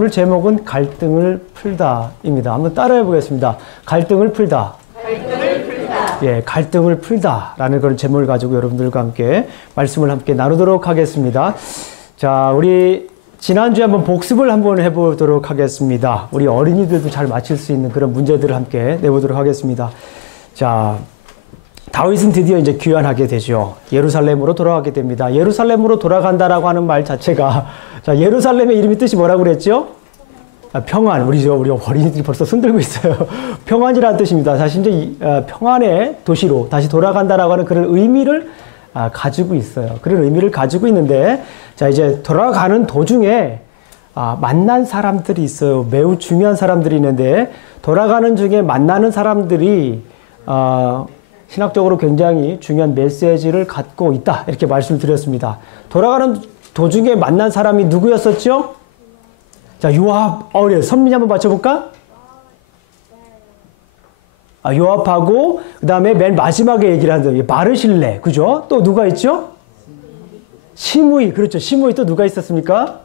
오늘 제목은 갈등을 풀다입니다. 한번 따라해 보겠습니다. 갈등을 풀다. 갈등을 풀다. 예, 갈등을 풀다라는 그런 제목을 가지고 여러분들과 함께 말씀을 함께 나누도록 하겠습니다. 자, 우리 지난주에 한번 복습을 한번 해보도록 하겠습니다. 우리 어린이들도 잘 맞힐 수 있는 그런 문제들을 함께 내보도록 하겠습니다. 자, 다윗은 드디어 이제 귀환하게 되죠. 예루살렘으로 돌아가게 됩니다. 예루살렘으로 돌아간다라고 하는 말 자체가, 자, 예루살렘의 이름이 뜻이 뭐라고 그랬죠? 평안. 우리 어린이들이 벌써 손들고 있어요. 평안이라는 뜻입니다. 사실 이제 평안의 도시로 다시 돌아간다라고 하는 그런 의미를 가지고 있어요. 그런 의미를 가지고 있는데, 자, 이제 돌아가는 도중에 만난 사람들이 있어요. 매우 중요한 사람들이 있는데, 돌아가는 중에 만나는 사람들이 신학적으로 굉장히 중요한 메시지를 갖고 있다. 이렇게 말씀을 드렸습니다. 돌아가는 도중에 만난 사람이 누구였었죠? 자, 요압. 네. 선민이 한번 맞춰볼까? 요압하고, 그 다음에 맨 마지막에 얘기를 하는 바르실레. 그죠? 또 누가 있죠? 시므이. 그렇죠. 시므이 또 누가 있었습니까?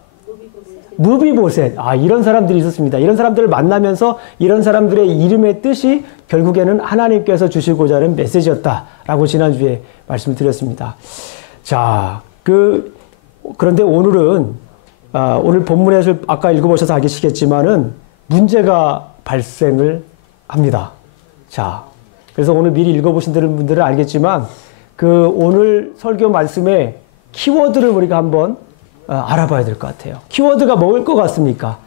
무비보셋. 이런 사람들이 있었습니다. 이런 사람들을 만나면서 이런 사람들의 이름의 뜻이 결국에는 하나님께서 주시고자 하는 메시지였다라고 지난주에 말씀을 드렸습니다. 자, 그런데 오늘은 오늘 본문에서 아까 읽어보셔서 알겠지만은 문제가 발생을 합니다. 자, 그래서 오늘 미리 읽어보신 분들은 알겠지만 오늘 설교 말씀의 키워드를 우리가 한번 알아봐야 될 것 같아요. 키워드가 뭐일 것 같습니까?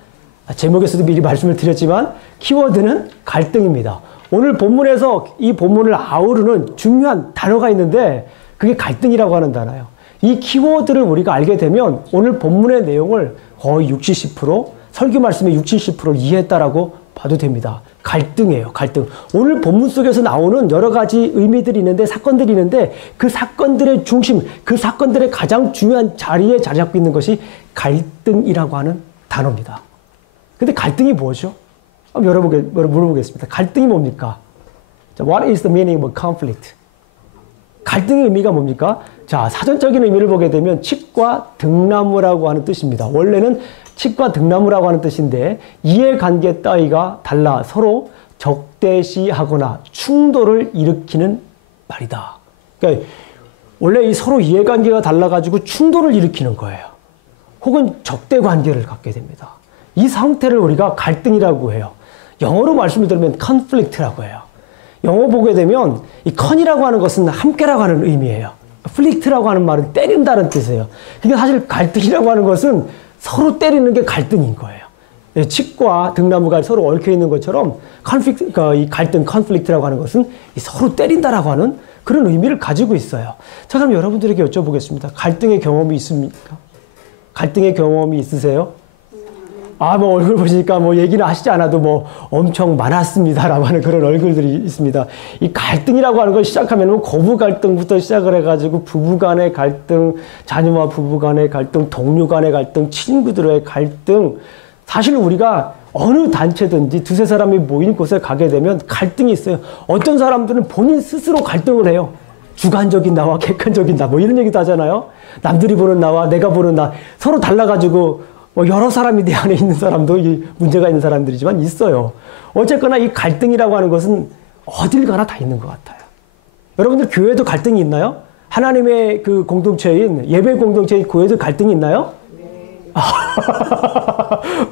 제목에서도 미리 말씀을 드렸지만 키워드는 갈등입니다. 오늘 본문에서 이 본문을 아우르는 중요한 단어가 있는데 그게 갈등이라고 하는 단어예요. 이 키워드를 우리가 알게 되면 오늘 본문의 내용을 거의 60, 70%, 설교 말씀의 60, 70%를 이해했다라고 봐도 됩니다. 갈등이에요, 갈등. 오늘 본문 속에서 나오는 여러 가지 의미들이 있는데, 사건들이 있는데, 그 사건들의 중심, 그 사건들의 가장 중요한 자리에 자리 잡고 있는 것이 갈등이라고 하는 단어입니다. 근데 갈등이 뭐죠? 한번 물어보겠습니다. 갈등이 뭡니까? 자, what is the meaning of conflict? 갈등의 의미가 뭡니까? 자, 사전적인 의미를 보게 되면 칡과 등나무라고 하는 뜻입니다. 원래는 칡과 등나무라고 하는 뜻인데 이해관계 따위가 달라 서로 적대시하거나 충돌을 일으키는 말이다. 그러니까 원래 이 서로 이해관계가 달라가지고 충돌을 일으키는 거예요. 혹은 적대관계를 갖게 됩니다. 이 상태를 우리가 갈등이라고 해요. 영어로 말씀을 드리면 conflict라고 해요. 영어 보게 되면 이 con이라고 하는 것은 함께라고 하는 의미예요. 플릭트라고 하는 말은 때린다는 뜻이에요. 그러니까 사실 갈등이라고 하는 것은 서로 때리는 게 갈등인 거예요. 칡과 등나무가 서로 얽혀 있는 것처럼 이 갈등, 컨플릭트라고 하는 것은 서로 때린다라고 하는 그런 의미를 가지고 있어요. 자, 그럼 여러분들에게 여쭤보겠습니다. 갈등의 경험이 있습니까? 갈등의 경험이 있으세요? 뭐 얼굴 보시니까 얘기는 하시지 않아도 엄청 많았습니다라고 하는 그런 얼굴들이 있습니다. 이 갈등이라고 하는 걸 시작하면 고부 갈등부터 시작을 해가지고 부부 간의 갈등, 자녀와 부부 간의 갈등, 동료 간의 갈등, 친구들의 갈등. 사실 우리가 어느 단체든지 두세 사람이 모인 곳에 가게 되면 갈등이 있어요. 어떤 사람들은 본인 스스로 갈등을 해요. 주관적인 나와 객관적인 나 이런 얘기도 하잖아요. 남들이 보는 나와 내가 보는 나 서로 달라가지고 여러 사람이 내 안에 있는 사람도 문제가 있는 사람들이지만 있어요. 어쨌거나 이 갈등이라고 하는 것은 어딜 가나 다 있는 것 같아요. 여러분들 교회도 갈등이 있나요? 하나님의 그 공동체인 예배 공동체인 교회도 갈등이 있나요? 네.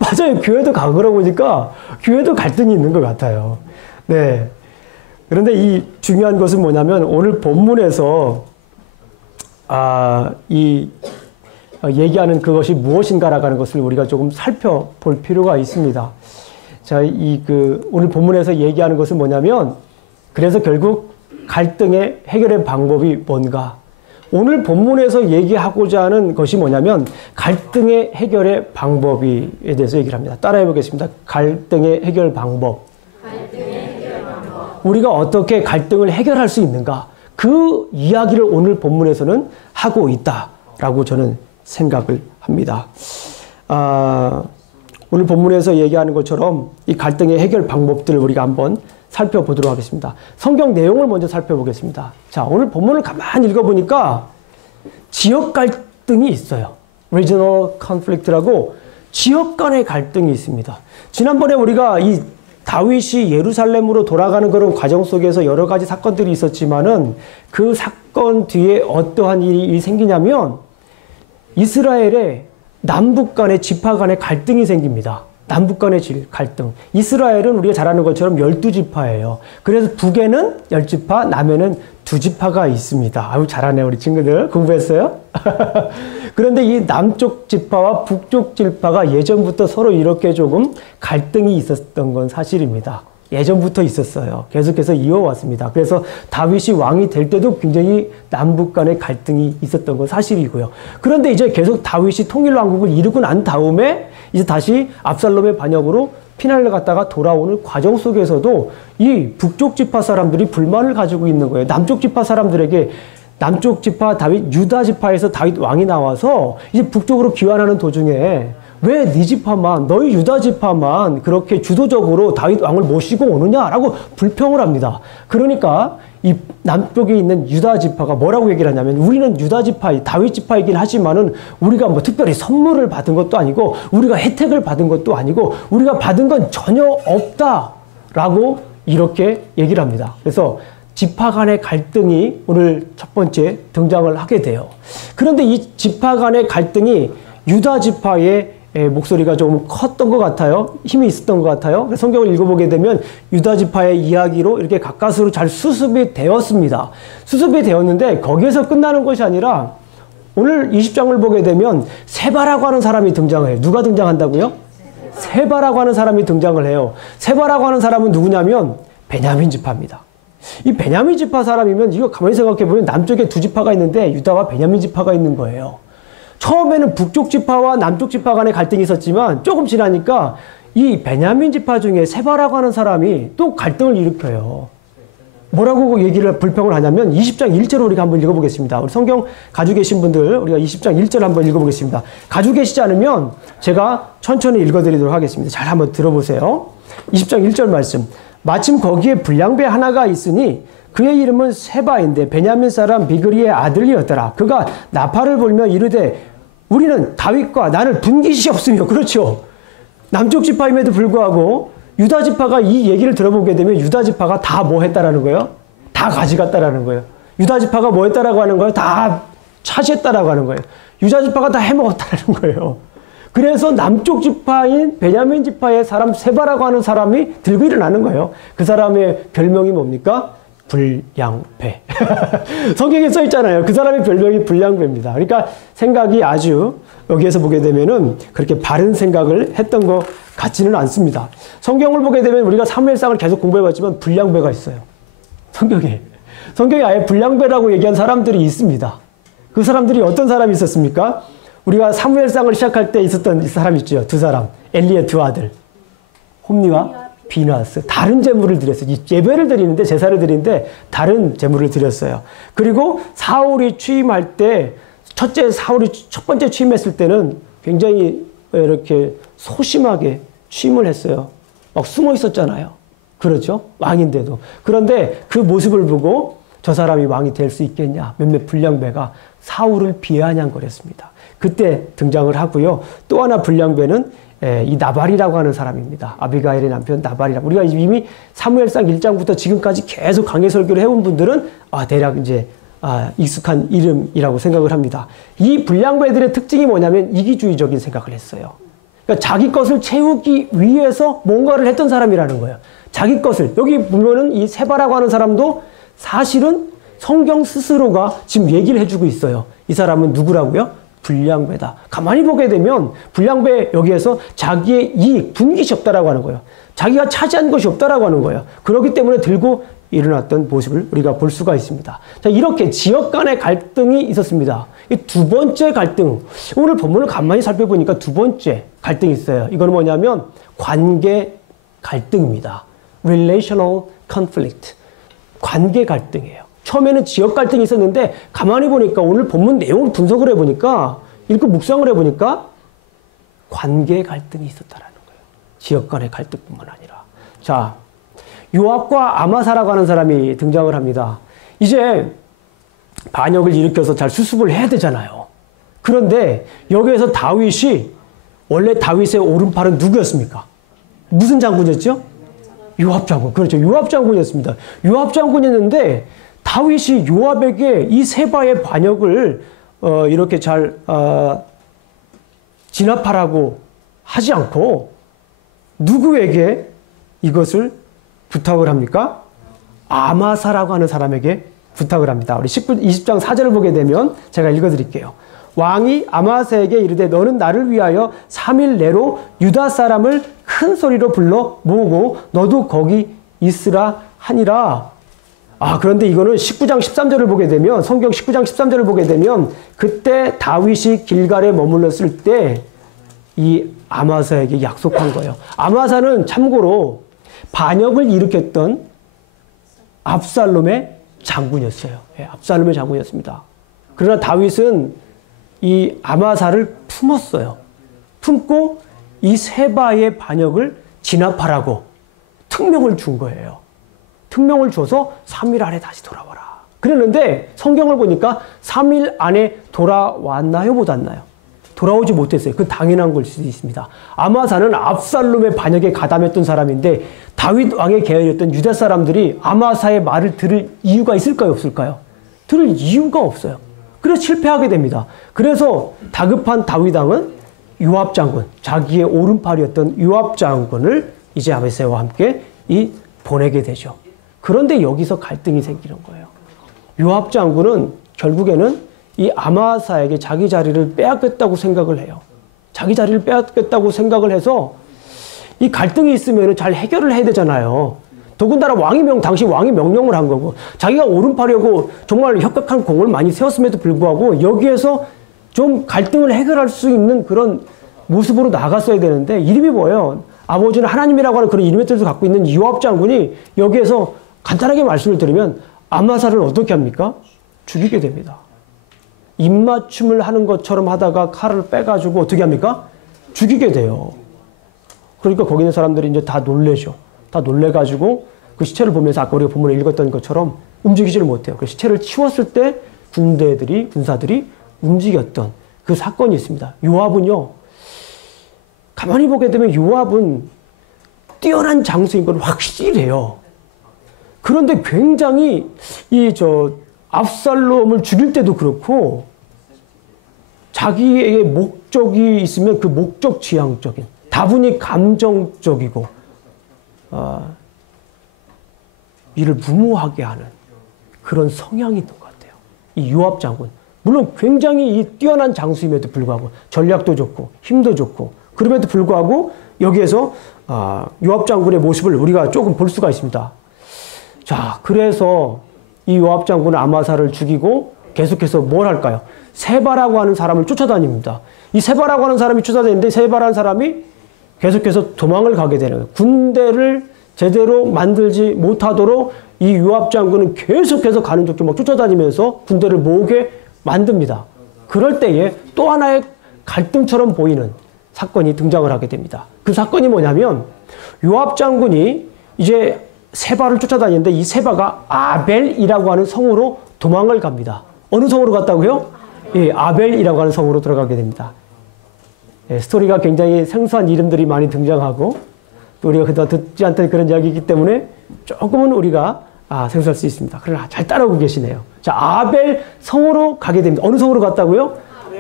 맞아요. 교회도 가보러 보니까 교회도 갈등이 있는 것 같아요. 네. 그런데 이 중요한 것은 뭐냐면 오늘 본문에서 얘기하는 그것이 무엇인가라고 하는 것을 우리가 조금 살펴볼 필요가 있습니다. 자, 오늘 본문에서 얘기하는 것은 뭐냐면, 그래서 결국 갈등의 해결의 방법이 뭔가? 오늘 본문에서 얘기하고자 하는 것이 뭐냐면, 갈등의 해결의 방법에 대해서 얘기를 합니다. 따라해 보겠습니다. 갈등의 해결 방법. 우리가 어떻게 갈등을 해결할 수 있는가? 그 이야기를 오늘 본문에서는 하고 있다라고 저는 생각을 합니다. 오늘 본문에서 얘기하는 것처럼 이 갈등의 해결 방법들을 우리가 한번 살펴보도록 하겠습니다. 성경 내용을 먼저 살펴보겠습니다. 자, 오늘 본문을 가만히 읽어보니까 지역 갈등이 있어요. Regional conflict라고 지역 간의 갈등이 있습니다. 지난번에 우리가 이 다윗이 예루살렘으로 돌아가는 그런 과정 속에서 여러 가지 사건들이 있었지만은 그 사건 뒤에 어떠한 일이 생기냐면 이스라엘의 남북 간의 지파 간의 갈등이 생깁니다. 남북 간의 갈등. 이스라엘은 우리가 잘 아는 것처럼 12지파예요. 그래서 북에는 10지파, 남에는 2지파가 있습니다. 아유, 잘하네요, 우리 친구들. 공부했어요? 그런데 이 남쪽 지파와 북쪽 지파가 예전부터 서로 이렇게 조금 갈등이 있었던 건 사실입니다. 예전부터 있었어요. 계속해서 이어왔습니다. 그래서 다윗이 왕이 될 때도 굉장히 남북 간의 갈등이 있었던 건 사실이고요. 그런데 이제 계속 다윗이 통일왕국을 이루고 난 다음에 이제 다시 압살롬의 반역으로 피난을 갔다가 돌아오는 과정 속에서도 이 북쪽 지파 사람들이 불만을 가지고 있는 거예요. 남쪽 지파 사람들에게 남쪽 지파 다윗, 유다 지파에서 다윗 왕이 나와서 이제 북쪽으로 귀환하는 도중에 왜 네 지파만, 너희 유다 지파만 그렇게 주도적으로 다윗 왕을 모시고 오느냐라고 불평을 합니다. 그러니까 이 남쪽에 있는 유다 지파가 뭐라고 얘기를 하냐면 우리는 유다 지파, 다윗 지파이긴 하지만은 우리가 뭐 특별히 선물을 받은 것도 아니고 우리가 혜택을 받은 것도 아니고 우리가 받은 건 전혀 없다라고 이렇게 얘기를 합니다. 그래서 지파 간의 갈등이 오늘 첫 번째 등장을 하게 돼요. 그런데 이 지파 간의 갈등이 유다 지파의 목소리가 조금 컸던 것 같아요. 힘이 있었던 것 같아요. 성경을 읽어보게 되면 유다 지파의 이야기로 이렇게 가까스로 잘 수습이 되었습니다. 수습이 되었는데 거기에서 끝나는 것이 아니라 오늘 20장을 보게 되면 세바라고 하는 사람이 등장을 해요. 누가 등장한다고요? 세바라고 하는 사람이 등장을 해요. 세바라고 하는 사람은 누구냐면 베냐민 지파입니다. 이 베냐민 지파 사람이면 이거 가만히 생각해 보면 남쪽에 2지파가 있는데 유다와 베냐민 지파가 있는 거예요. 처음에는 북쪽 지파와 남쪽 지파 간의 갈등이 있었지만 조금 지나니까 이 베냐민 지파 중에 세바라고 하는 사람이 또 갈등을 일으켜요. 뭐라고 얘기를 불평을 하냐면 20장 1절을 우리가 한번 읽어보겠습니다. 우리 성경 가지고 계신 분들 우리가 20장 1절 한번 읽어보겠습니다. 가지고 계시지 않으면 제가 천천히 읽어드리도록 하겠습니다. 잘 한번 들어보세요. 20장 1절 말씀. 마침 거기에 불량배 하나가 있으니 그의 이름은 세바인데 베냐민 사람 비그리의 아들이었더라. 그가 나팔을 불며 이르되 우리는 다윗과 나를 분기시옵으며. 그렇죠. 남쪽 지파임에도 불구하고 유다 지파가 이 얘기를 들어보게 되면 유다 지파가 다 뭐 했다라는 거예요? 다 가져갔다라는 거예요. 유다 지파가 뭐 했다라고 하는 거예요? 다 차지했다라고 하는 거예요. 유다 지파가 다 해먹었다라는 거예요. 그래서 남쪽 지파인 베냐민 지파의 사람 세바라고 하는 사람이 들고 일어나는 거예요. 그 사람의 별명이 뭡니까? 불량배. 성경에 써 있잖아요. 그 사람의 별명이 불량배입니다. 그러니까 생각이 아주 여기에서 보게 되면은 그렇게 바른 생각을 했던 것 같지는 않습니다. 성경을 보게 되면 우리가 사무엘상을 계속 공부해봤지만 불량배가 있어요. 성경에 아예 불량배라고 얘기한 사람들이 있습니다. 그 사람들이 어떤 사람이 있었습니까? 우리가 사무엘상을 시작할 때 있었던 사람 있죠. 2사람. 엘리의 2아들. 홈니와 비나스. 다른 제물을 드렸어요. 예배를 드리는데 제사를 드리는데 다른 제물을 드렸어요. 그리고 사울이 취임할 때 사울이 첫 번째 취임했을 때는 굉장히 이렇게 소심하게 취임을 했어요. 막 숨어 있었잖아요. 그렇죠? 왕인데도. 그런데 그 모습을 보고 저 사람이 왕이 될 수 있겠냐. 몇몇 불량배가 사울을 비아냥거렸습니다. 그때 등장을 하고요. 또 하나 불량배는 이 나발이라고 하는 사람입니다. 아비가일의 남편 나발이라고. 우리가 이미 사무엘상 1장부터 지금까지 계속 강해 설교를 해온 분들은 대략 이제 익숙한 이름이라고 생각을 합니다. 이 불량배들의 특징이 뭐냐면 이기주의적인 생각을 했어요. 그러니까 자기 것을 채우기 위해서 뭔가를 했던 사람이라는 거예요. 자기 것을. 여기 보면은 이 세바라고 하는 사람도 사실은 성경 스스로가 지금 얘기를 해주고 있어요. 이 사람은 누구라고요? 불량배다. 가만히 보게 되면 불량배 여기에서 자기의 이익, 분깃이 없다라고 하는 거예요. 자기가 차지한 것이 없다라고 하는 거예요. 그렇기 때문에 들고 일어났던 모습을 우리가 볼 수가 있습니다. 자, 이렇게 지역 간의 갈등이 있었습니다. 이 두 번째 갈등. 오늘 본문을 가만히 살펴보니까 두 번째 갈등이 있어요. 이건 뭐냐면 관계 갈등입니다. Relational conflict. 관계 갈등이에요. 처음에는 지역 갈등이 있었는데 가만히 보니까 오늘 본문 내용을 분석을 해보니까 읽고 묵상을 해보니까 관계 갈등이 있었다라는 거예요. 지역 간의 갈등뿐만 아니라. 자, 요압과 아마사라고 하는 사람이 등장을 합니다. 이제 반역을 일으켜서 잘 수습을 해야 되잖아요. 그런데 여기에서 다윗이 원래 다윗의 오른팔은 누구였습니까? 무슨 장군이었죠? 요압 장군. 그렇죠. 요압 장군이었습니다. 요압 장군이었는데 다윗이 요압에게 이 세바의 반역을 이렇게 잘 진압하라고 하지 않고 누구에게 이것을 부탁을 합니까? 아마사라고 하는 사람에게 부탁을 합니다. 우리 20장 4절을 보게 되면 제가 읽어드릴게요. 왕이 아마사에게 이르되 너는 나를 위하여 3일 내로 유다 사람을 큰 소리로 불러 모으고 너도 거기 있으라 하니라. 그런데 이거는 19장 13절을 보게 되면 성경 19장 13절을 보게 되면 그때 다윗이 길갈에 머물렀을 때 이 아마사에게 약속한 거예요. 아마사는 참고로 반역을 일으켰던 압살롬의 장군이었어요. 압살롬의 장군이었습니다. 그러나 다윗은 이 아마사를 품었어요. 품고 이 세바의 반역을 진압하라고 특명을 준 거예요. 특명을 줘서 3일 안에 다시 돌아와라. 그랬는데 성경을 보니까 3일 안에 돌아왔나요? 못 왔나요? 돌아오지 못했어요. 그 당연한 걸 수도 있습니다. 아마사는 압살롬의 반역에 가담했던 사람인데 다윗 왕의 계열이었던 유다 사람들이 아마사의 말을 들을 이유가 있을까요? 없을까요? 들을 이유가 없어요. 그래서 실패하게 됩니다. 그래서 다급한 다윗 왕은 요압 장군, 자기의 오른팔이었던 요압 장군을 이제 아베세와 함께 보내게 되죠. 그런데 여기서 갈등이 생기는 거예요. 요압 장군은 결국에는 이 아마사에게 자기 자리를 빼앗겼다고 생각을 해요. 자기 자리를 빼앗겼다고 생각을 해서 이 갈등이 있으면 잘 해결을 해야 되잖아요. 더군다나 당시 왕이 명령을 한 거고 자기가 오른팔이고 정말 혁혁한 공을 많이 세웠음에도 불구하고 여기에서 좀 갈등을 해결할 수 있는 그런 모습으로 나갔어야 되는데 이름이 뭐예요? 아버지는 하나님이라고 하는 그런 이름의 뜻을 갖고 있는 요압 장군이 여기에서 간단하게 말씀을 드리면 아마사를 어떻게 합니까? 죽이게 됩니다. 입맞춤을 하는 것처럼 하다가 칼을 빼가지고 어떻게 합니까? 죽이게 돼요. 그러니까 거기 있는 사람들이 이제 다 놀래죠. 다 놀래가지고 그 시체를 보면서 아까 우리가 본문에 읽었던 것처럼 움직이지를 못해요. 그 시체를 치웠을 때 군사들이 움직였던 그 사건이 있습니다. 요압은요, 가만히 보게 되면 요압은 뛰어난 장수인 건 확실해요. 그런데 굉장히 압살롬을 죽일 때도 그렇고 자기에게 목적이 있으면 그 목적 지향적인 다분히 감정적이고 이를 무모하게 하는 그런 성향이 있는 것 같아요. 이 요압 장군 물론 굉장히 뛰어난 장수임에도 불구하고 전략도 좋고 힘도 좋고 그럼에도 불구하고 여기에서 요압 장군의 모습을 우리가 조금 볼 수가 있습니다. 자, 그래서 이 요압 장군은 아마사를 죽이고 계속해서 뭘 할까요? 세바라고 하는 사람을 쫓아다닙니다. 이 세바라고 하는 사람이 쫓아다니는데 세바라는 사람이 계속해서 도망을 가게 되는 거예요. 군대를 제대로 만들지 못하도록 이 요압 장군은 계속해서 가는 족족 막 쫓아다니면서 군대를 모으게 만듭니다. 그럴 때에 또 하나의 갈등처럼 보이는 사건이 등장을 하게 됩니다. 그 사건이 뭐냐면 요압 장군이 이제 세바를 쫓아다니는데 이 세바가 아벨이라고 하는 성으로 도망을 갑니다. 어느 성으로 갔다고요? 예, 아벨이라고 하는 성으로 들어가게 됩니다. 예, 스토리가 굉장히 생소한 이름들이 많이 등장하고 또 우리가 그동안 듣지 않던 그런 이야기이기 때문에 조금은 우리가 생소할 수 있습니다. 그러나 잘 따라오고 계시네요. 자, 아벨 성으로 가게 됩니다. 어느 성으로 갔다고요?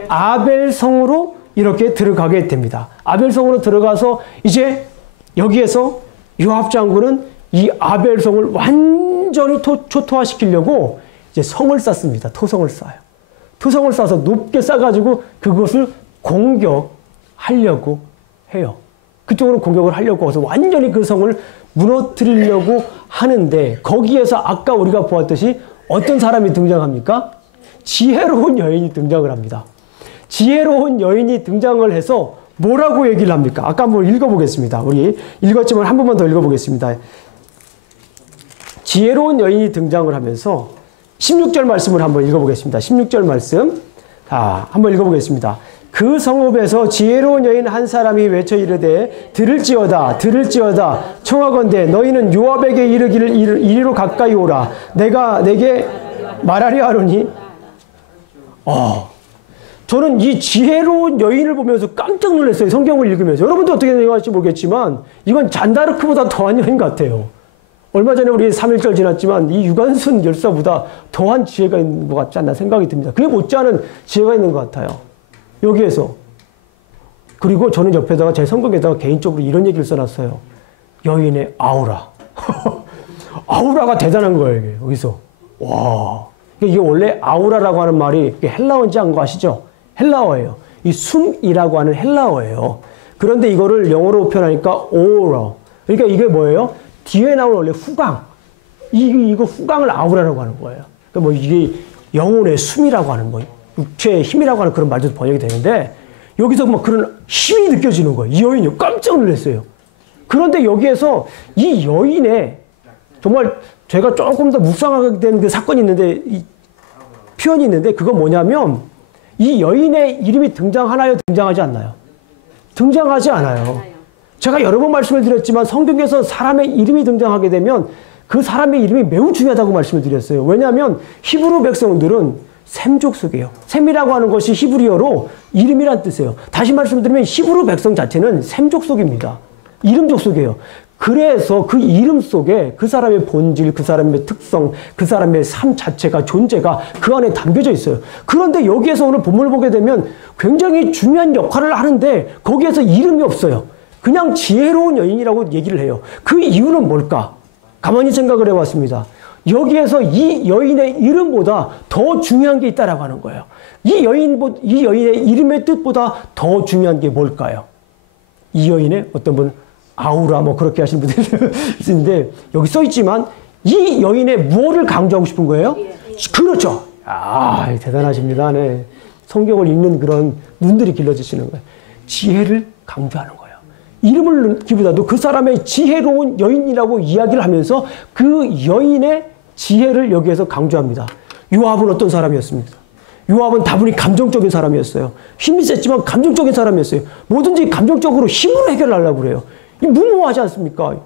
아벨 성으로 이렇게 들어가게 됩니다. 아벨 성으로 들어가서 이제 여기에서 요압 장군은 이 아벨 성을 완전히 초토화시키려고 이제 성을 쌓습니다. 토성을 쌓아요. 토성을 쌓아서 높게 쌓아가지고 그것을 공격하려고 해요. 그쪽으로 공격을 하려고 해서 완전히 그 성을 무너뜨리려고 하는데 거기에서 아까 우리가 보았듯이 어떤 사람이 등장합니까? 지혜로운 여인이 등장을 합니다. 지혜로운 여인이 등장을 해서 뭐라고 얘기를 합니까? 아까 한번 읽어보겠습니다. 우리 읽었지만 한 번만 더 읽어보겠습니다. 지혜로운 여인이 등장을 하면서 16절 말씀을 한번 읽어보겠습니다. 16절 말씀. 한번 읽어보겠습니다. 그 성읍에서 지혜로운 여인 한 사람이 외쳐 이르되 들을지어다 들을지어다 청하건대 너희는 요압에게 이르기를 이리로 가까이 오라 내가 내게 말하려 하노니 저는 이 지혜로운 여인을 보면서 깜짝 놀랐어요. 성경을 읽으면서. 여러분도 어떻게 생각할지 모르겠지만 이건 잔다르크보다 더한 여인 같아요. 얼마 전에 우리 3.1절 지났지만 이 유관순 열사보다 더한 지혜가 있는 것 같지 않나 생각이 듭니다. 그게 못지않은 지혜가 있는 것 같아요. 여기에서. 그리고 저는 옆에다가 제 성경에다가 개인적으로 이런 얘기를 써놨어요. 여인의 아우라. 아우라가 대단한 거예요. 이게. 여기서. 와. 이게 원래 아우라라고 하는 말이 헬라어인지 안 거 아시죠? 헬라어예요. 이 숨이라고 하는 헬라어예요. 그런데 이거를 영어로 표현하니까 오라. 그러니까 이게 뭐예요? 뒤에 나온 원래 후광. 이거 후광을 아우라라고 하는 거예요. 그러니까 뭐 이게 영혼의 숨이라고 하는 뭐 육체의 힘이라고 하는 그런 말도 번역이 되는데 여기서 막 그런 힘이 느껴지는 거예요. 이 여인이 깜짝 놀랐어요. 그런데 여기에서 이 여인의 정말 제가 조금 더 묵상하게 된 그 사건이 있는데 이 표현이 있는데 그건 뭐냐면 이 여인의 이름이 등장하나요? 등장하지 않나요? 등장하지 않아요. 제가 여러 번 말씀을 드렸지만 성경에서 사람의 이름이 등장하게 되면 그 사람의 이름이 매우 중요하다고 말씀을 드렸어요. 왜냐하면 히브리 백성들은 셈족속이에요. 셈이라고 하는 것이 히브리어로 이름이란 뜻이에요. 다시 말씀드리면 히브리 백성 자체는 셈족속입니다. 이름족속이에요. 그래서 그 이름 속에 그 사람의 본질, 그 사람의 특성, 그 사람의 삶 자체가, 존재가 그 안에 담겨져 있어요. 그런데 여기에서 오늘 본문을 보게 되면 굉장히 중요한 역할을 하는데 거기에서 이름이 없어요. 그냥 지혜로운 여인이라고 얘기를 해요. 그 이유는 뭘까? 가만히 생각을 해봤습니다. 여기에서 이 여인의 이름보다 더 중요한 게 있다라고 하는 거예요. 이 여인의 이름의 뜻보다 더 중요한 게 뭘까요? 이 여인의 어떤 분 아우라 뭐 그렇게 하시는 분들이 있는데 여기 써 있지만 이 여인의 무엇을 강조하고 싶은 거예요? 그렇죠. 아, 대단하십니다. 네. 성경을 읽는 그런 눈들이 길러지시는 거예요. 지혜를 강조하는 거예요. 이름을 기보다도 그 사람의 지혜로운 여인이라고 이야기를 하면서 그 여인의 지혜를 여기에서 강조합니다. 요압은 어떤 사람이었습니까? 요압은 다분히 감정적인 사람이었어요. 힘이 셌지만 감정적인 사람이었어요. 뭐든지 감정적으로 힘으로 해결하려고 그래요. 무모하지 않습니까?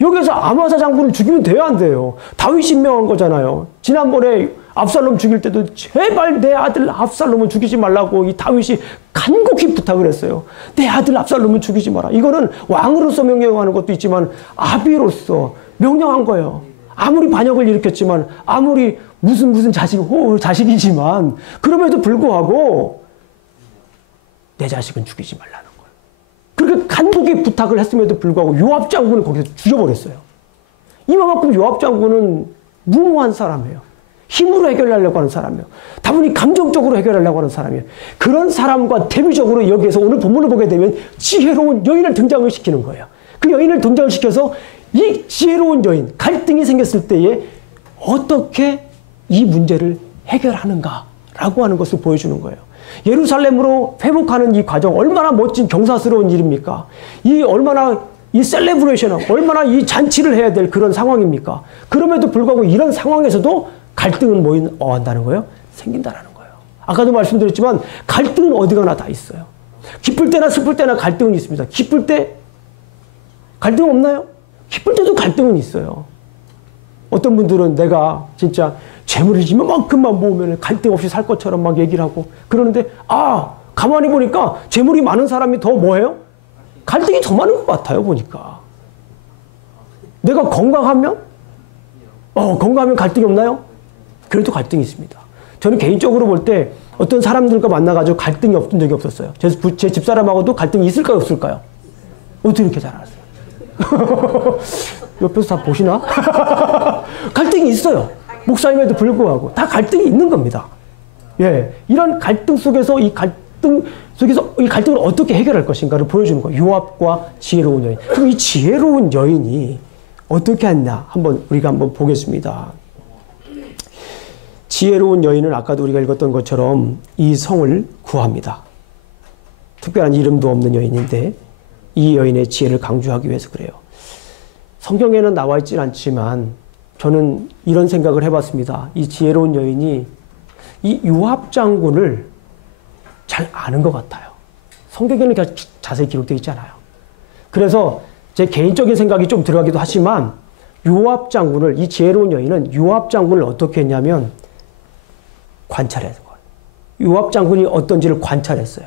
여기서 아마사 장군을 죽이면 돼야 안 돼요. 다윗이 명한 거잖아요. 지난번에 압살롬 죽일 때도 제발 내 아들 압살롬은 죽이지 말라고 이 다윗이 간곡히 부탁을 했어요. 내 아들 압살롬은 죽이지 마라. 이거는 왕으로서 명령하는 것도 있지만 아비로서 명령한 거예요. 아무리 반역을 일으켰지만 아무리 무슨 자식이지만 그럼에도 불구하고 내 자식은 죽이지 말라는 거예요. 그렇게 간곡히 부탁을 했음에도 불구하고 요압 장군을 거기서 죽여버렸어요. 이만큼 요압 장군은 무모한 사람이에요. 힘으로 해결하려고 하는 사람이에요. 다분히 감정적으로 해결하려고 하는 사람이에요. 그런 사람과 대비적으로 여기에서 오늘 본문을 보게 되면 지혜로운 여인을 등장을 시키는 거예요. 그 여인을 등장을 시켜서 이 지혜로운 여인, 갈등이 생겼을 때에 어떻게 이 문제를 해결하는가라고 하는 것을 보여주는 거예요. 예루살렘으로 회복하는 이 과정 얼마나 멋진 경사스러운 일입니까? 얼마나 이 셀레브레이션, 얼마나 이 잔치를 해야 될 그런 상황입니까? 그럼에도 불구하고 이런 상황에서도 갈등은 한다는 거예요? 생긴다는 거예요. 아까도 말씀드렸지만 갈등은 어디 가나 다 있어요. 기쁠 때나 슬플 때나 갈등은 있습니다. 기쁠 때 갈등 없나요? 기쁠 때도 갈등은 있어요. 어떤 분들은 내가 진짜 재물을 이만큼만 모으면 갈등 없이 살 것처럼 막 얘기를 하고 그러는데 가만히 보니까 재물이 많은 사람이 더 뭐예요? 갈등이 더 많은 것 같아요. 보니까 내가 건강하면 갈등이 없나요? 그래도 갈등이 있습니다. 저는 개인적으로 볼 때 어떤 사람들과 만나가지고 갈등이 없던 적이 없었어요. 제 집사람하고도 갈등이 있을까요? 없을까요? 어떻게 이렇게 잘 알았어요? 옆에서 다 보시나? 갈등이 있어요. 목사임에도 불구하고 다 갈등이 있는 겁니다. 예, 이런 갈등 속에서 이 갈등을 어떻게 해결할 것인가를 보여주는 거예요. 요압과 지혜로운 여인. 그럼 이 지혜로운 여인이 어떻게 했나 우리가 한번 보겠습니다. 지혜로운 여인은 아까도 우리가 읽었던 것처럼 이 성을 구합니다. 특별한 이름도 없는 여인인데 이 여인의 지혜를 강조하기 위해서 그래요. 성경에는 나와 있진 않지만 저는 이런 생각을 해봤습니다. 이 지혜로운 여인이 이 요압 장군을 잘 아는 것 같아요. 성경에는 자세히 기록되어 있지 않아요. 그래서 제 개인적인 생각이 좀 들어가기도 하지만 이 지혜로운 여인은 요압 장군을 어떻게 했냐면 관찰해서 요압 장군이 어떤지를 관찰했어요.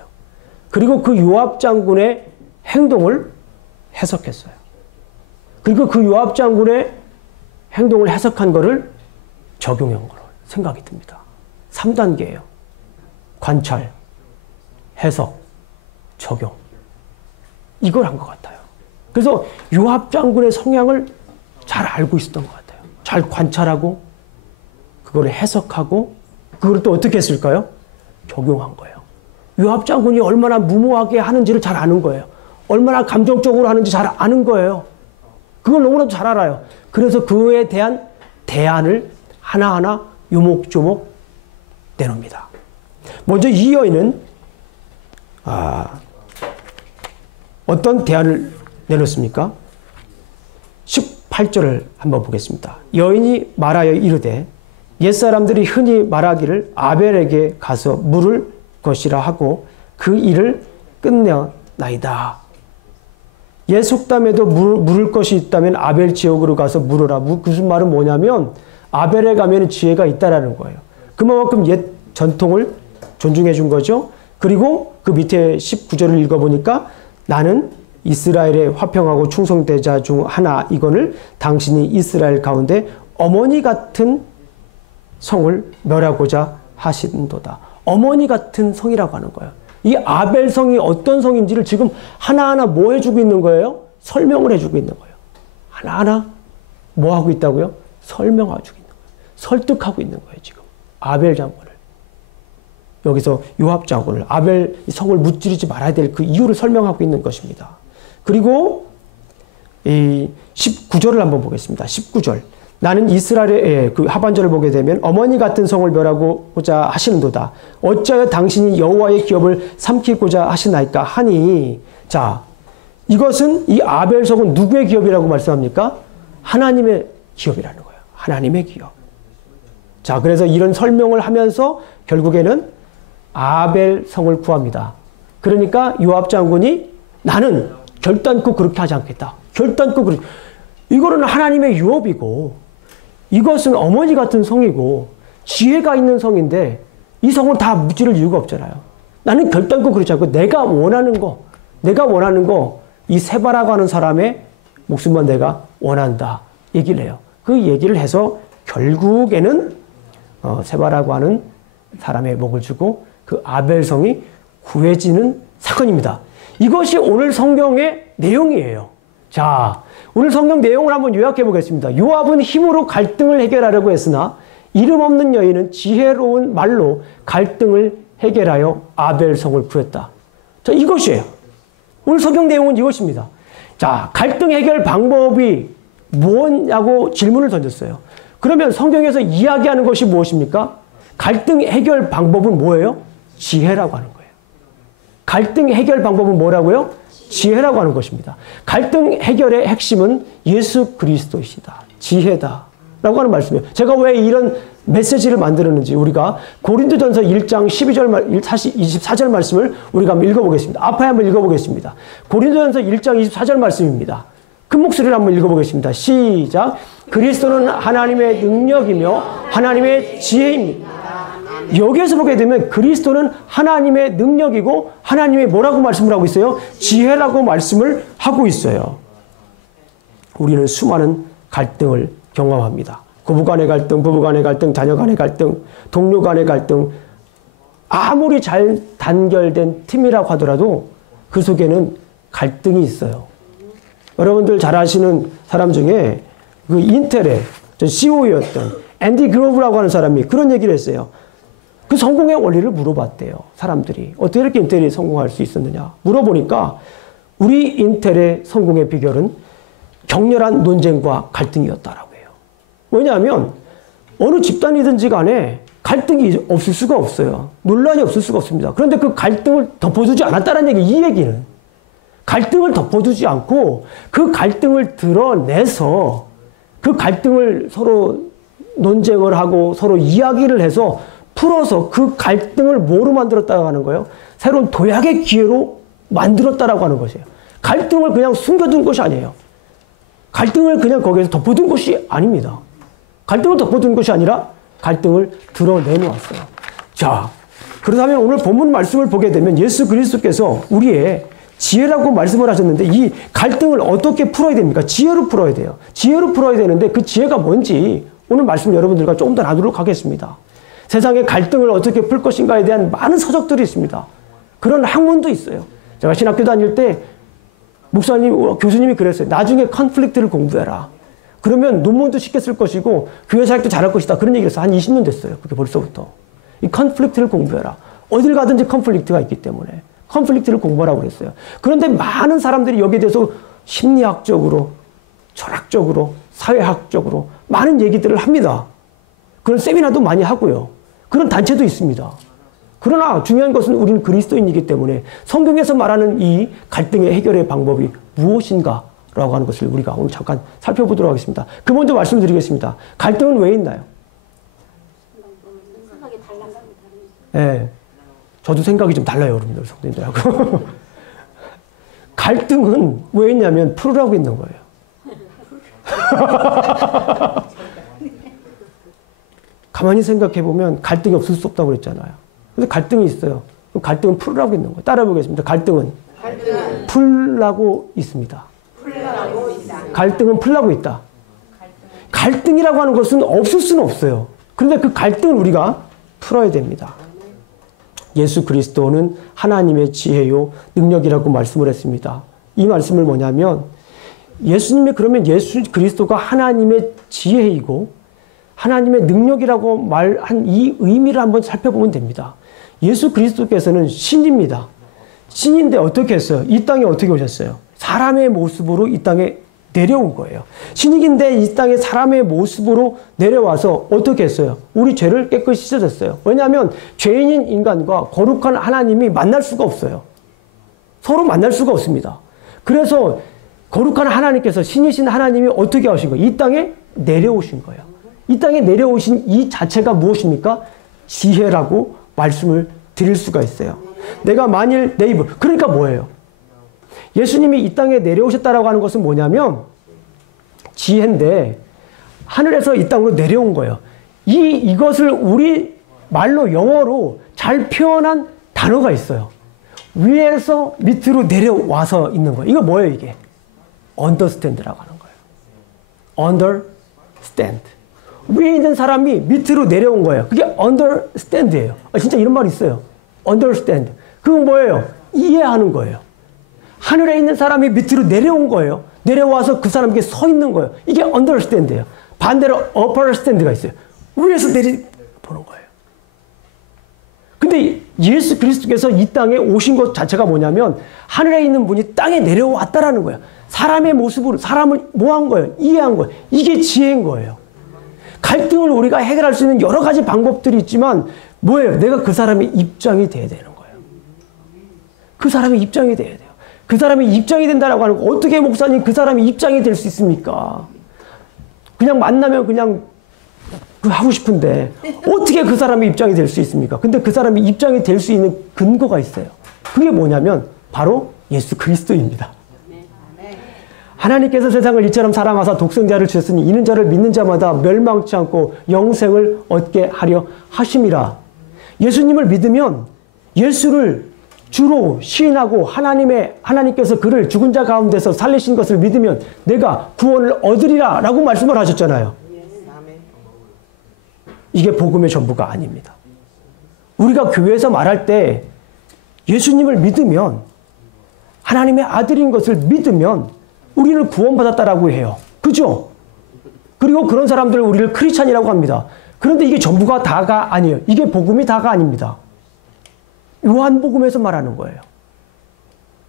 그리고 그 요압 장군의 행동을 해석했어요. 그리고 그 요압 장군의 행동을 해석한 거를 적용한 거로 생각이 듭니다. 3단계예요. 관찰, 해석, 적용. 이걸 한 것 같아요. 그래서 요압 장군의 성향을 잘 알고 있었던 것 같아요. 잘 관찰하고 그거를 해석하고 그걸 또 어떻게 했을까요? 적용한 거예요. 요압 장군이 얼마나 무모하게 하는지를 잘 아는 거예요. 얼마나 감정적으로 하는지 잘 아는 거예요. 그걸 너무나도 잘 알아요. 그래서 그에 대한 대안을 하나하나 요목조목 내놓습니다. 먼저 이 여인은 어떤 대안을 내놓습니까? 18절을 한번 보겠습니다. 여인이 말하여 이르되 옛사람들이 흔히 말하기를 아벨에게 가서 물을 것이라 하고 그 일을 끝내나이다. 옛 속담에도 물을 것이 있다면 아벨 지역으로 가서 물으라. 무슨 말은 뭐냐면 아벨에 가면 지혜가 있다라는 거예요. 그만큼 옛 전통을 존중해 준 거죠. 그리고 그 밑에 19절을 읽어보니까 나는 이스라엘의 화평하고 충성되자 중 하나 이거를 당신이 이스라엘 가운데 어머니 같은 성을 멸하고자 하신도다. 어머니 같은 성이라고 하는 거예요. 이 아벨 성이 어떤 성인지를 지금 하나하나 뭐 해주고 있는 거예요? 설명을 해주고 있는 거예요. 하나하나 뭐 하고 있다고요? 설명하고 있는 거예요. 설득하고 있는 거예요, 지금. 아벨 장군을. 여기서 요압 장군을, 아벨 성을 무찌르지 말아야 될 그 이유를 설명하고 있는 것입니다. 그리고 이 19절을 한번 보겠습니다. 19절. 나는 이스라엘의 그 하반절을 보게 되면 어머니 같은 성을 멸하고자 하시는도다. 어찌하여 당신이 여호와의 기업을 삼키고자 하시나이까 하니. 자, 이것은 이 아벨 성은 누구의 기업이라고 말씀합니까? 하나님의 기업이라는 거예요. 하나님의 기업. 자, 그래서 이런 설명을 하면서 결국에는 아벨 성을 구합니다. 그러니까 요압 장군이 나는 결단코 그렇게 하지 않겠다. 결단코 그렇게. 이거는 하나님의 유업이고 이것은 어머니 같은 성이고 지혜가 있는 성인데 이 성을 다 무찌를 이유가 없잖아요. 나는 결단코 그렇지 않고 내가 원하는 거 이 세바라고 하는 사람의 목숨만 내가 원한다 얘기를 해요. 그 얘기를 해서 결국에는 세바라고 하는 사람의 목을 주고 그 아벨성이 구해지는 사건입니다. 이것이 오늘 성경의 내용이에요. 자, 오늘 성경 내용을 한번 요약해 보겠습니다. 요압은 힘으로 갈등을 해결하려고 했으나 이름 없는 여인은 지혜로운 말로 갈등을 해결하여 아벨성을 구했다. 자, 이것이에요. 오늘 성경 내용은 이것입니다. 자, 갈등 해결 방법이 뭐냐고 질문을 던졌어요. 그러면 성경에서 이야기하는 것이 무엇입니까? 갈등 해결 방법은 뭐예요? 지혜라고 하는 거예요. 갈등 해결 방법은 뭐라고요? 지혜라고 하는 것입니다. 갈등 해결의 핵심은 예수 그리스도이시다. 지혜다. 라고 하는 말씀이에요. 제가 왜 이런 메시지를 만들었는지 우리가 고린도전서 1장 24절 말씀을 우리가 한번 읽어보겠습니다. 앞에 한번 읽어보겠습니다. 고린도전서 1장 24절 말씀입니다. 큰 목소리를 한번 읽어보겠습니다. 시작. 그리스도는 하나님의 능력이며 하나님의 지혜입니다. 여기에서 보게 되면 그리스도는 하나님의 능력이고 하나님의 뭐라고 말씀을 하고 있어요? 지혜라고 말씀을 하고 있어요. 우리는 수많은 갈등을 경험합니다. 고부간의 갈등, 부부간의 갈등, 자녀간의 갈등, 동료 간의 갈등. 아무리 잘 단결된 팀이라고 하더라도 그 속에는 갈등이 있어요. 여러분들 잘 아시는 사람 중에 그 인텔의 CEO였던 앤디 그로브라고 하는 사람이 그런 얘기를 했어요. 그 성공의 원리를 물어봤대요. 사람들이. 어떻게 이렇게 인텔이 성공할 수 있었느냐. 물어보니까 우리 인텔의 성공의 비결은 격렬한 논쟁과 갈등이었다라고 해요. 왜냐하면 어느 집단이든지 간에 갈등이 없을 수가 없어요. 논란이 없을 수가 없습니다. 그런데 그 갈등을 덮어두지 않았다는 얘기, 이 얘기는. 갈등을 덮어두지 않고 그 갈등을 드러내서 그 갈등을 서로 논쟁을 하고 서로 이야기를 해서 풀어서 그 갈등을 뭐로 만들었다고 하는 거예요? 새로운 도약의 기회로 만들었다라고 하는 것이에요. 갈등을 그냥 숨겨둔 것이 아니에요. 갈등을 그냥 거기에서 덮어둔 것이 아닙니다. 갈등을 덮어둔 것이 아니라 갈등을 드러내놓았어요. 자, 그렇다면 오늘 본문 말씀을 보게 되면 예수 그리스도께서 우리의 지혜라고 말씀을 하셨는데 이 갈등을 어떻게 풀어야 됩니까? 지혜로 풀어야 돼요. 지혜로 풀어야 되는데 그 지혜가 뭔지 오늘 말씀 여러분들과 조금 더 나누도록 하겠습니다. 세상의 갈등을 어떻게 풀 것인가에 대한 많은 서적들이 있습니다. 그런 학문도 있어요. 제가 신학교 다닐 때 목사님, 교수님이 그랬어요. 나중에 컨플릭트를 공부해라. 그러면 논문도 쉽게 쓸 것이고 교회 사역도 잘할 것이다. 그런 얘기를 했어요. 한 20년 됐어요. 그게 벌써부터. 이 컨플릭트를 공부해라. 어딜 가든지 컨플릭트가 있기 때문에 컨플릭트를 공부하라고 그랬어요. 그런데 많은 사람들이 여기에 대해서 심리학적으로, 철학적으로, 사회학적으로 많은 얘기들을 합니다. 그런 세미나도 많이 하고요. 그런 단체도 있습니다. 그러나 중요한 것은 우리는 그리스도인이기 때문에 성경에서 말하는 이 갈등의 해결의 방법이 무엇인가라고 하는 것을 우리가 오늘 잠깐 살펴보도록 하겠습니다. 그 먼저 말씀드리겠습니다. 갈등은 왜 있나요? 생각이 달라요. 네. 저도 생각이 좀 달라요, 여러분들, 성도님들하고. 갈등은 왜 있냐면 풀으라고 있는 거예요. 가만히 생각해 보면 갈등이 없을 수 없다고 그랬잖아요. 그래서 갈등이 있어요. 그럼 갈등은 풀으라고 있는 거예요. 따라 보겠습니다. 갈등은 풀라고 있습니다. 풀라고 있다. 갈등은 풀라고 있다. 갈등이라고 하는 것은 없을 수는 없어요. 그런데 그 갈등을 우리가 풀어야 됩니다. 예수 그리스도는 하나님의 지혜요 능력이라고 말씀을 했습니다. 이 말씀을 뭐냐면 예수님이 그러면 예수 그리스도가 하나님의 지혜이고 하나님의 능력이라고 말한 이 의미를 한번 살펴보면 됩니다. 예수 그리스도께서는 신입니다. 신인데 어떻게 했어요? 이 땅에 어떻게 오셨어요? 사람의 모습으로 이 땅에 내려온 거예요. 신익인데 이 땅에 사람의 모습으로 내려와서 어떻게 했어요? 우리 죄를 깨끗이 씻어줬어요. 왜냐하면 죄인인 인간과 거룩한 하나님이 만날 수가 없어요. 서로 만날 수가 없습니다. 그래서 거룩한 하나님께서 신이신 하나님이 어떻게 하신 거예요? 이 땅에 내려오신 거예요. 이 땅에 내려오신 이 자체가 무엇입니까? 지혜라고 말씀을 드릴 수가 있어요. 내가 만일 내 입을 그러니까 뭐예요? 예수님이 이 땅에 내려오셨다라고 하는 것은 뭐냐면 지혜인데 하늘에서 이 땅으로 내려온 거예요. 이것을 우리 말로 영어로 잘 표현한 단어가 있어요. 위에서 밑으로 내려와서 있는 거예요. 이거 뭐예요 이게? understand라고 하는 거예요. understand. 위에 있는 사람이 밑으로 내려온 거예요. 그게 understand예요. 진짜 이런 말이 있어요. understand. 그건 뭐예요? 이해하는 거예요. 하늘에 있는 사람이 밑으로 내려온 거예요. 내려와서 그 사람에게 서 있는 거예요. 이게 understand예요. 반대로 upper stand가 있어요. 위에서 내려보는 거예요. 근데 예수 그리스도께서 이 땅에 오신 것 자체가 뭐냐면 하늘에 있는 분이 땅에 내려왔다라는 거예요. 사람의 모습으로 사람을 뭐 한 거예요? 이해한 거예요. 이게 지혜인 거예요. 갈등을 우리가 해결할 수 있는 여러 가지 방법들이 있지만 뭐예요? 내가 그 사람의 입장이 돼야 되는 거예요. 그 사람의 입장이 돼야 돼요. 그 사람이 입장이 된다라고 하는 거 어떻게 목사님 그 사람이 입장이 될 수 있습니까? 그냥 만나면 그냥 하고 싶은데 어떻게 그 사람의 입장이 될 수 있습니까? 근데 그 사람이 입장이 될 수 있는 근거가 있어요. 그게 뭐냐면 바로 예수 그리스도입니다. 하나님께서 세상을 이처럼 사랑하사 독생자를 주셨으니 이는 저를 믿는 자마다 멸망치 않고 영생을 얻게 하려 하심이라. 예수님을 믿으면 예수를 주로 시인하고 하나님께서 그를 죽은 자 가운데서 살리신 것을 믿으면 내가 구원을 얻으리라 라고 말씀을 하셨잖아요. 이게 복음의 전부가 아닙니다. 우리가 교회에서 말할 때 예수님을 믿으면 하나님의 아들인 것을 믿으면 우리를 구원받았다라고 해요. 그죠? 그리고 그런 사람들 우리를 크리스찬이라고 합니다. 그런데 이게 전부가 다가 아니에요. 이게 복음이 다가 아닙니다. 요한복음에서 말하는 거예요.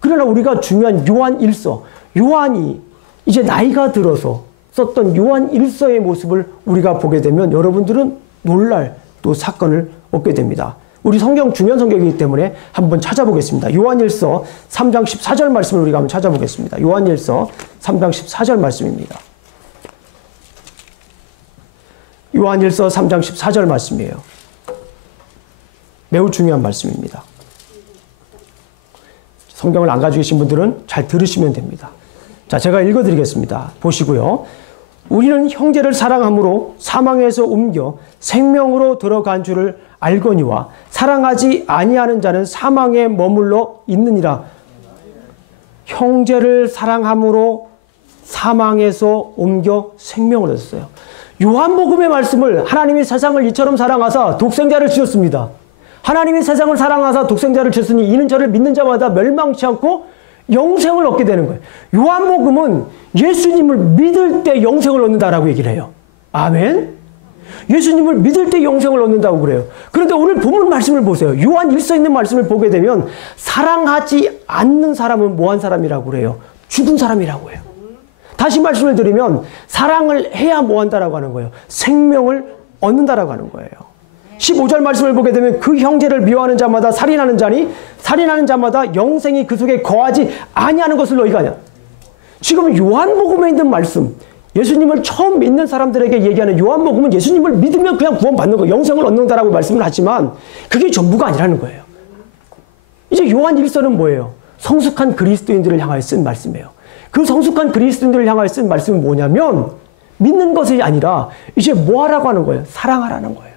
그러나 우리가 중요한 요한 1서, 요한이 이제 나이가 들어서 썼던 요한 1서의 모습을 우리가 보게 되면 여러분들은 놀랄 또 사건을 얻게 됩니다. 우리 성경 중요한 성경이기 때문에 한번 찾아보겠습니다. 요한 1서 3장 14절 말씀을 우리가 한번 찾아보겠습니다. 요한 1서 3장 14절 말씀입니다. 요한 1서 3장 14절 말씀이에요. 매우 중요한 말씀입니다. 성경을 안 가지고 계신 분들은 잘 들으시면 됩니다. 자, 제가 읽어드리겠습니다. 보시고요. 우리는 형제를 사랑함으로 사망에서 옮겨 생명으로 들어간 줄을 알거니와 사랑하지 아니하는 자는 사망에 머물러 있느니라. 형제를 사랑함으로 사망에서 옮겨 생명을 얻었어요. 요한복음의 말씀을 하나님이 세상을 이처럼 사랑하사 독생자를 주셨습니다. 하나님이 세상을 사랑하사 독생자를 주셨으니 이는 저를 믿는 자마다 멸망치 않고 영생을 얻게 되는 거예요. 요한복음은 예수님을 믿을 때 영생을 얻는다라고 얘기를 해요. 아멘. 예수님을 믿을 때 영생을 얻는다고 그래요. 그런데 오늘 본문 말씀을 보세요. 요한 1서에 있는 말씀을 보게 되면 사랑하지 않는 사람은 뭐한 사람이라고 그래요? 죽은 사람이라고 해요. 다시 말씀을 드리면 사랑을 해야 뭐한다라고 하는 거예요? 생명을 얻는다라고 하는 거예요. 15절 말씀을 보게 되면 그 형제를 미워하는 자마다 살인하는 자니 살인하는 자마다 영생이 그 속에 거하지 아니하는 것을 너희가 아냐. 지금 요한복음에 있는 말씀, 예수님을 처음 믿는 사람들에게 얘기하는 요한복음은 예수님을 믿으면 그냥 구원받는 거, 영생을 얻는다라고 말씀을 하지만 그게 전부가 아니라는 거예요. 이제 요한 1서는 뭐예요? 성숙한 그리스도인들을 향하여 쓴 말씀이에요. 그 성숙한 그리스도인들을 향하여 쓴 말씀은 뭐냐면 믿는 것이 아니라 이제 뭐 하라고 하는 거예요? 사랑하라는 거예요.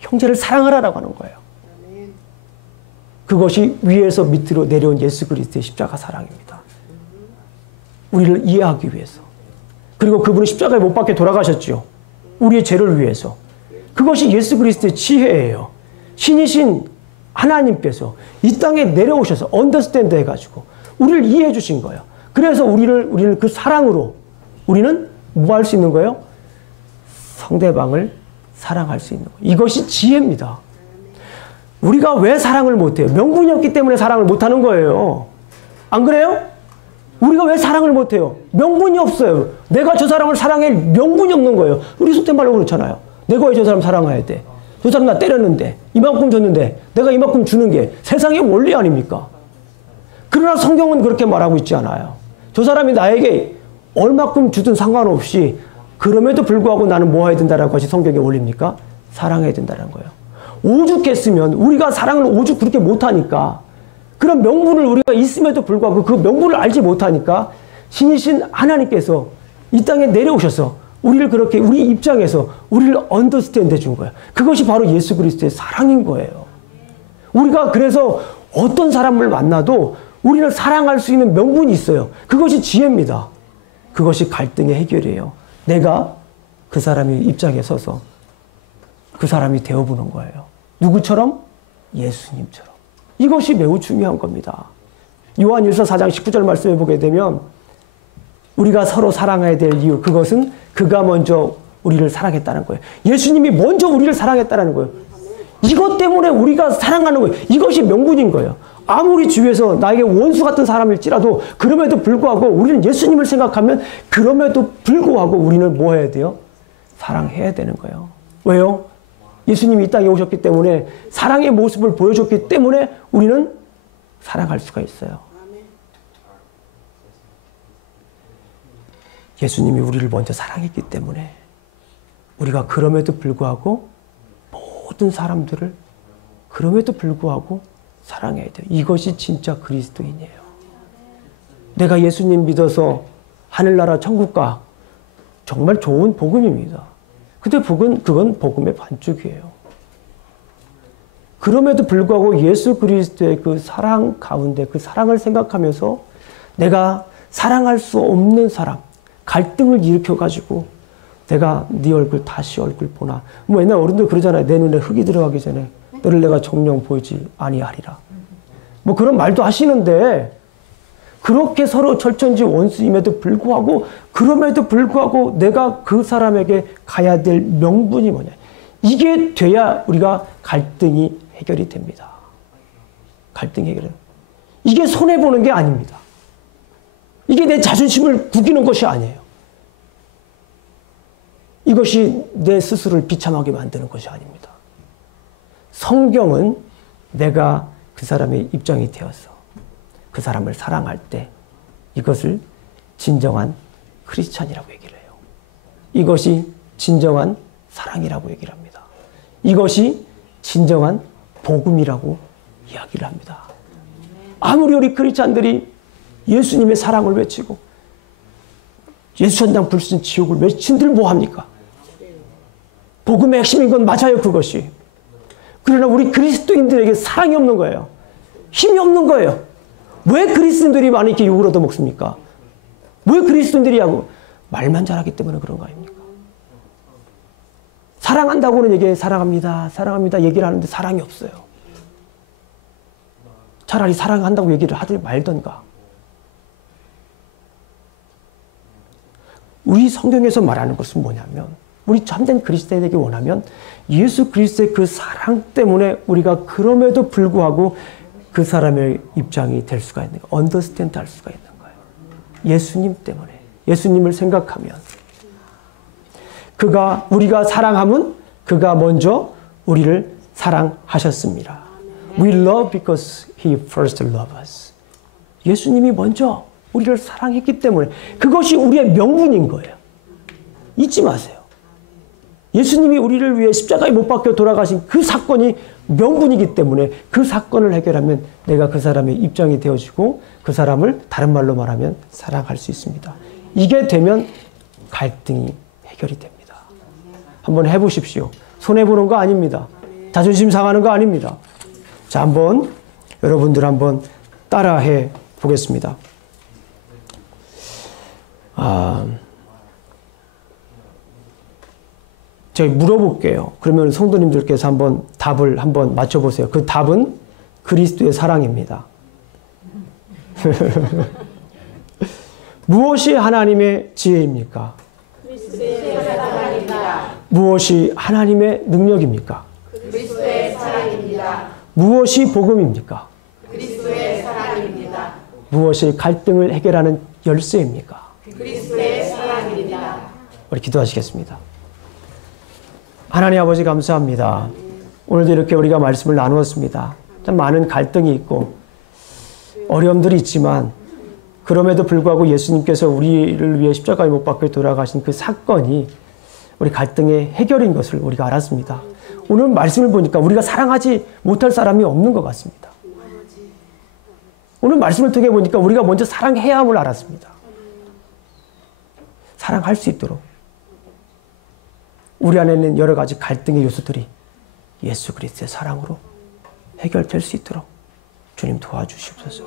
형제를 사랑하라고 하는 거예요. 그것이 위에서 밑으로 내려온 예수 그리스도의 십자가 사랑입니다. 우리를 이해하기 위해서. 그리고 그분이 십자가에 못 박혀 돌아가셨죠. 우리의 죄를 위해서. 그것이 예수 그리스도의 지혜예요. 신이신 하나님께서 이 땅에 내려오셔서 언더스탠드 해가지고 우리를 이해해 주신 거예요. 그래서 우리는 그 사랑으로 우리는 뭐 할 수 있는 거예요? 상대방을 사랑할 수 있는 거예요. 이것이 지혜입니다. 우리가 왜 사랑을 못해요? 명분이 없기 때문에 사랑을 못하는 거예요. 안 그래요? 우리가 왜 사랑을 못해요? 명분이 없어요. 내가 저 사람을 사랑할 명분이 없는 거예요. 우리 속된 말로 그렇잖아요. 내가 왜 저 사람 사랑해야 돼? 저 사람 나 때렸는데 이만큼 줬는데 내가 이만큼 주는 게 세상의 원리 아닙니까? 그러나 성경은 그렇게 말하고 있지 않아요. 저 사람이 나에게 얼마큼 주든 상관없이 그럼에도 불구하고 나는 뭐 해야 된다라는 것이 성경의 원리입니까? 사랑해야 된다는 거예요. 오죽했으면 우리가 사랑을 오죽 그렇게 못하니까 그런 명분을 우리가 있음에도 불구하고 그 명분을 알지 못하니까 신이신 하나님께서 이 땅에 내려오셔서 우리를 그렇게 우리 입장에서 우리를 언더스탠드 해준 거예요. 그것이 바로 예수 그리스도의 사랑인 거예요. 우리가 그래서 어떤 사람을 만나도 우리를 사랑할 수 있는 명분이 있어요. 그것이 지혜입니다. 그것이 갈등의 해결이에요. 내가 그 사람의 입장에 서서 그 사람이 되어보는 거예요. 누구처럼? 예수님처럼. 이것이 매우 중요한 겁니다. 요한 1서 4장 19절 말씀에 보게 되면 우리가 서로 사랑해야 될 이유, 그것은 그가 먼저 우리를 사랑했다는 거예요. 예수님이 먼저 우리를 사랑했다는 거예요. 이것 때문에 우리가 사랑하는 거예요. 이것이 명분인 거예요. 아무리 주위에서 나에게 원수 같은 사람일지라도 그럼에도 불구하고 우리는 예수님을 생각하면 그럼에도 불구하고 우리는 뭐 해야 돼요? 사랑해야 되는 거예요. 왜요? 예수님이 이 땅에 오셨기 때문에 사랑의 모습을 보여줬기 때문에 우리는 사랑할 수가 있어요. 예수님이 우리를 먼저 사랑했기 때문에 우리가 그럼에도 불구하고 모든 사람들을 그럼에도 불구하고 사랑해야 돼요. 이것이 진짜 그리스도인이에요. 내가 예수님 믿어서 하늘나라 천국가 정말 좋은 복음입니다. 근데 그건 복음의 반죽이에요. 그럼에도 불구하고 예수 그리스도의 그 사랑 가운데 그 사랑을 생각하면서 내가 사랑할 수 없는 사람, 갈등을 일으켜가지고 내가 네 얼굴 다시 얼굴 보나. 뭐 옛날 어른들 그러잖아요. 내 눈에 흙이 들어가기 전에 너를 내가 정녕 보이지 아니하리라. 뭐 그런 말도 하시는데 그렇게 서로 철천지 원수임에도 불구하고 그럼에도 불구하고 내가 그 사람에게 가야 될 명분이 뭐냐. 이게 돼야 우리가 갈등이 해결이 됩니다. 갈등 해결은. 이게 손해보는 게 아닙니다. 이게 내 자존심을 구기는 것이 아니에요. 이것이 내 스스로를 비참하게 만드는 것이 아닙니다. 성경은 내가 그 사람의 입장이 되어서 그 사람을 사랑할 때 이것을 진정한 크리스찬이라고 얘기를 해요. 이것이 진정한 사랑이라고 얘기를 합니다. 이것이 진정한 복음이라고 이야기를 합니다. 아무리 우리 크리스찬들이 예수님의 사랑을 외치고 예수 천당 불신 지옥을 외친들 뭐합니까? 복음의 핵심인 건 맞아요. 그것이. 그러나 우리 그리스도인들에게 사랑이 없는 거예요. 힘이 없는 거예요. 왜 그리스도인들이 많이 이렇게 욕을 얻어먹습니까? 왜 그리스도인들이 하고 말만 잘하기 때문에 그런 거 아닙니까? 사랑한다고는 얘기해. 사랑합니다. 사랑합니다. 얘기를 하는데 사랑이 없어요. 차라리 사랑한다고 얘기를 하든 말던가. 우리 성경에서 말하는 것은 뭐냐면 우리 참된 그리스도인에게 원하면 예수 그리스도의 그 사랑 때문에 우리가 그럼에도 불구하고 그 사람의 입장이 될 수가 있는 거예요. 언더스탠드 할 수가 있는 거예요. 예수님 때문에. 예수님을 생각하면. 우리가 사랑함은 그가 먼저 우리를 사랑하셨습니다. We love because He first loved us. 예수님이 먼저 우리를 사랑했기 때문에 그것이 우리의 명분인 거예요. 잊지 마세요. 예수님이 우리를 위해 십자가에 못 박혀 돌아가신 그 사건이 명분이기 때문에 그 사건을 해결하면 내가 그 사람의 입장이 되어지고 그 사람을 다른 말로 말하면 사랑할 수 있습니다. 이게 되면 갈등이 해결이 됩니다. 한번 해보십시오. 손해보는 거 아닙니다. 자존심 상하는 거 아닙니다. 자, 한번 여러분들 한번 따라해 보겠습니다. 제가 물어볼게요. 그러면 성도님들께서 한번 답을 한번 맞춰보세요. 그 답은 그리스도의 사랑입니다. 무엇이 하나님의 지혜입니까? 그리스도의 사랑입니다. 무엇이 하나님의 능력입니까? 그리스도의 사랑입니다. 무엇이 복음입니까? 그리스도의 사랑입니다. 무엇이 갈등을 해결하는 열쇠입니까? 그리스도의 사랑입니다. 우리 기도하시겠습니다. 하나님 아버지 감사합니다. 오늘도 이렇게 우리가 말씀을 나누었습니다. 참 많은 갈등이 있고 어려움들이 있지만 그럼에도 불구하고 예수님께서 우리를 위해 십자가에 못 박혀 돌아가신 그 사건이 우리 갈등의 해결인 것을 우리가 알았습니다. 오늘 말씀을 보니까 우리가 사랑하지 못할 사람이 없는 것 같습니다. 오늘 말씀을 통해 보니까 우리가 먼저 사랑해야 함을 알았습니다. 사랑할 수 있도록 우리 안에 있는 여러 가지 갈등의 요소들이 예수 그리스도의 사랑으로 해결될 수 있도록 주님 도와주시옵소서.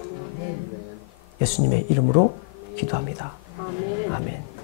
예수님의 이름으로 기도합니다. 아멘.